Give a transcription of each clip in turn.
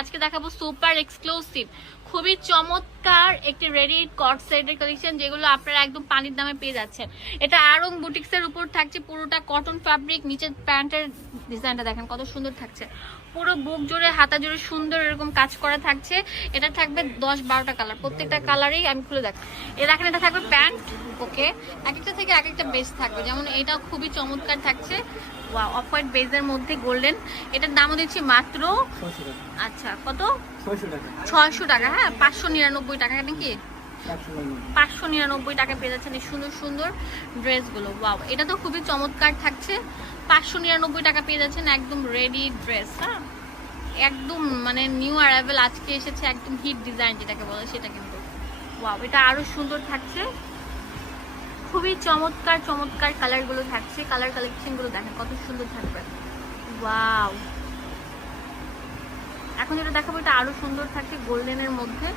আজকে দেখাবো super exclusive খুবই চমৎকার একটি রেডি কট সেটের কালেকশন, যেগুলো আপনারা একদম পানির দামে পেয়ে যাচ্ছেন। এটা আরং বুটিক্সের উপর থাকছে, পুরোটা কটন ফ্যাব্রিক। নিচের প্যান্টের ডিজাইনটা দেখেন কত সুন্দর থাকছে, পুরো বুক জুড়ে হাতা জুড়ে সুন্দর এরকম কাজ করা থাকছে। এটা থাকবে 10-12টা কালার, প্রত্যেকটা কালারেই আমি খুলে দেখ। দেখেন এটা থাকবে প্যান্ট, ওকে, এক একটা থেকে এক একটা বেস থাকবে। যেমন এটা খুবই চমৎকার থাকছে, অফ হোয়াইট বেজের মধ্যে গোল্ডেন। এটার দামও দিচ্ছি মাত্র, আচ্ছা কত, 600 টাকা। হ্যাঁ, 599 টাকা নাকি, 599 টাকা পেয়ে যাচ্ছেন এই সুন্দর সুন্দর ড্রেসগুলো। ওয়াও, এটা তো খুবই চমৎকার থাকছে। 599 টাকা পেয়ে যাচ্ছেন একদম রেডি ড্রেস। হ্যাঁ, একদম মানে নিউ অ্যারাইভেল আজকে এসেছে, একদম হিট ডিজাইন যেটাকে বলে সেটা কিন্তু। ওয়াও, এটা আরো সুন্দর থাকছে, খুবই চমৎকার চমৎকার কালারগুলো থাকছে। কালার কালেকশনগুলো দেখেন কত সুন্দর থাকবে। ওয়াও, এখন যেটা দেখাবো এটা আরো সুন্দর থাকছে গোল্ডেনের মধ্যে।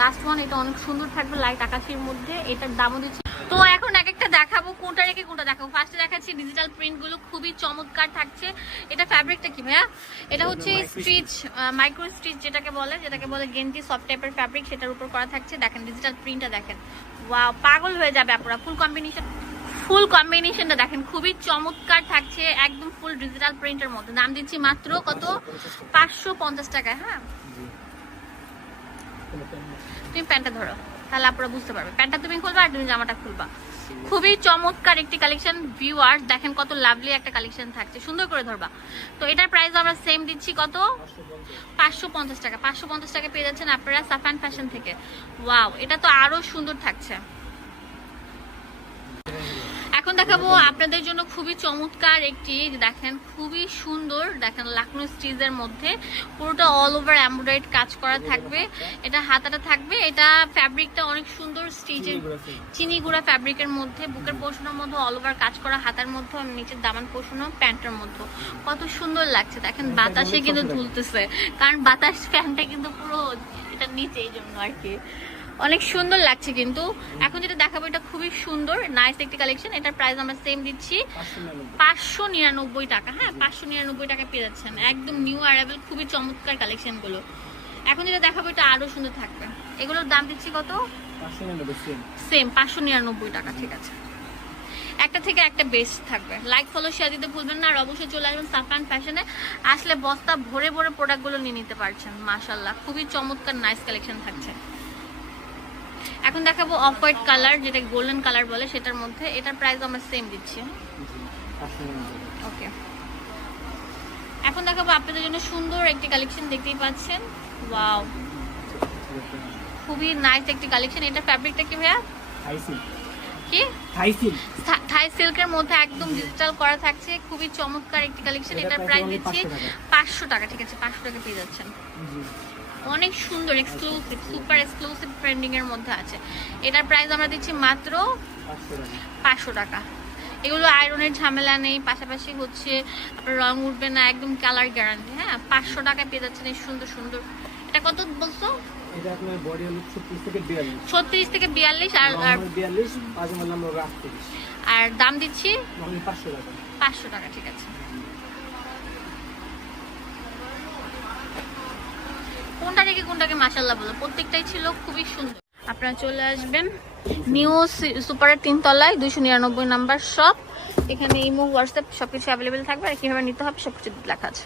লাস্ট ওয়ান, এটা অনেক সুন্দর থাকবে লাইট আকাশের মধ্যে। এটার দামও দিচ্ছি। তো এখন এক একটা দেখাবো, কোনটা রেখে কোনটা দেখাবো। ফার্স্টে দেখাচ্ছি ডিজিটাল প্রিন্ট গুলো, খুবই চমৎকার থাকছে। এটা ফ্যাব্রিকটা কি ভাইয়া? এটা হচ্ছে স্টিচ, মাইক্রো স্টিচ যেটাকে বলে গেঞ্জি সফট টাইপের ফ্যাব্রিক, সেটার উপর করা থাকছে। দেখেন ডিজিটাল প্রিন্টটা দেখেন, ওয়াও, পাগল হয়ে যাবে আপনারা। ফুল কম্বিনেশনটা দেখেন, খুবই চমৎকার থাকছে, একদম ফুল ডিজিটাল প্রিন্টের মধ্যে। দাম দিচ্ছি মাত্র কত, 550 টাকা। হ্যাঁ, তুমি প্যান্টটা ধরো, তাহলে আপনারা বুঝতে পারবে। প্যান্টটা তুমি খুলবা আর তুমি জামাটা খুলবা। খুবই চমৎকার একটি কালেকশন ভিউয়ার্স, দেখেন কত লাভলি একটা কালেকশন থাকছে, সুন্দর করে ধরবা। তো এটার প্রাইস আমরা সেম দিচ্ছি কত, 550 টাকা। 550 টাকা পেয়ে যাচ্ছেন আপনারা সাফান ফ্যাশন থেকে। ওয়াও, এটা তো আরো সুন্দর থাকছে। এখন দেখাবো আপনাদের জন্য খুবই চমৎকার একটি, দেখেন খুবই সুন্দর, দেখেন লাকনো স্টিচের মধ্যে পুরোটা অল ওভার এমব্রয়ডারি কাজ করা থাকবে। এটা হাতাটা থাকবে, এটা ফ্যাব্রিকটা অনেক সুন্দর স্টিচের চিনি গুঁড়া ফ্যাব্রিকের মধ্যে, বুকের পোর্শনের মধ্যে অল ওভার কাজ করা, হাতার মধ্যে নিচের দামান পোর্শনও প্যান্টের মধ্যে। কত সুন্দর লাগছে দেখেন, বাতাসে কিন্তু ঝুলতেছে, কারণ বাতাস ফ্যানটা কিন্তু পুরো এটা নিচে, এই জন্য আর কি অনেক সুন্দর লাগছে। কিন্তু এখন যেটা দেখাবো এটা খুবই সুন্দর নাইস একটি কালেকশন। এটার প্রাইস আমরা সেম দিচ্ছি 599 টাকা। হ্যাঁ, 599 টাকা পেয়ে যাচ্ছেন, একদম নিউ অ্যারাইভেল, খুবই চমৎকার কালেকশন গুলো। এখন যেটা দেখাবো এটা আরো সুন্দর থাকবে। এগুলোর দাম দিচ্ছি কত, সেম 599 টাকা। ঠিক আছে, একটা থেকে একটা বেস্ট থাকবে। লাইক ফলো শেয়ার দিতে ভুলবেন না, আর অবশ্যই চলে আসবেন সাফান ফ্যাশনে। আসলে বস্তা ভরে ভরে প্রোডাক্টগুলো নিয়ে নিতে পারছেন। মাশাআল্লাহ, খুবই চমৎকার নাইস কালেকশন থাকছে। এখন দেখাবো অফ হোয়াইট কালার, যেটা গোল্ডেন কালার বলে, সেটার মধ্যে। এটার প্রাইস আমরা সেম দিচ্ছি, ওকে। এখন দেখাবো আপনাদের জন্য সুন্দর একটি কালেকশন, দেখতেই পাচ্ছেন। ওয়াও, খুবই নাইস একটি কালেকশন। এটা ফ্যাব্রিকটা কি ভাইয়া? কি থাই সিল্কের মধ্যে একদম ডিজিটাল করা থাকছে, খুবই চমৎকার একটি কালেকশন। এটার প্রাইস দিচ্ছি 500 টাকা। ঠিক আছে, 500 টাকা পেয়ে যাচ্ছেন। অনেক সুন্দর এক্সক্লুসিভ, সুপার এক্সক্লুসিভ ট্রেন্ডিং এর মধ্যে আছে। এটার প্রাইস আমরা দিচ্ছি মাত্র 500 টাকা। এগুলো আয়রনের ঝামেলা নেই, পাশাপাশি হচ্ছে আপনার রং উঠবে না, একদম কালার গ্যারান্টি। হ্যাঁ, 500 টাকা পেয়ে যাচ্ছেন এই সুন্দর সুন্দর। এটা কত বলছো? এটা আপনার বডি হলো 36 থেকে 42। 36 থেকে 42 আর 42 আজমাল নাম্বার 38। আর দাম দিচ্ছি 500 টাকা। 500 টাকা। ঠিক আছে, কোনটা রেখে কোনটাকে মাশাআল্লাহ বলো, প্রত্যেকটাই ছিল খুবই সুন্দর। আপনারা চলে আসবেন নিউ সুপারের 3 তলায় 299 নাম্বার শপ। এখানে ইমো, হোয়াটসঅ্যাপ সবকিছু অ্যাভেলেবেল থাকবে, আর কিভাবে নিতে হবে সবকিছু লেখা আছে।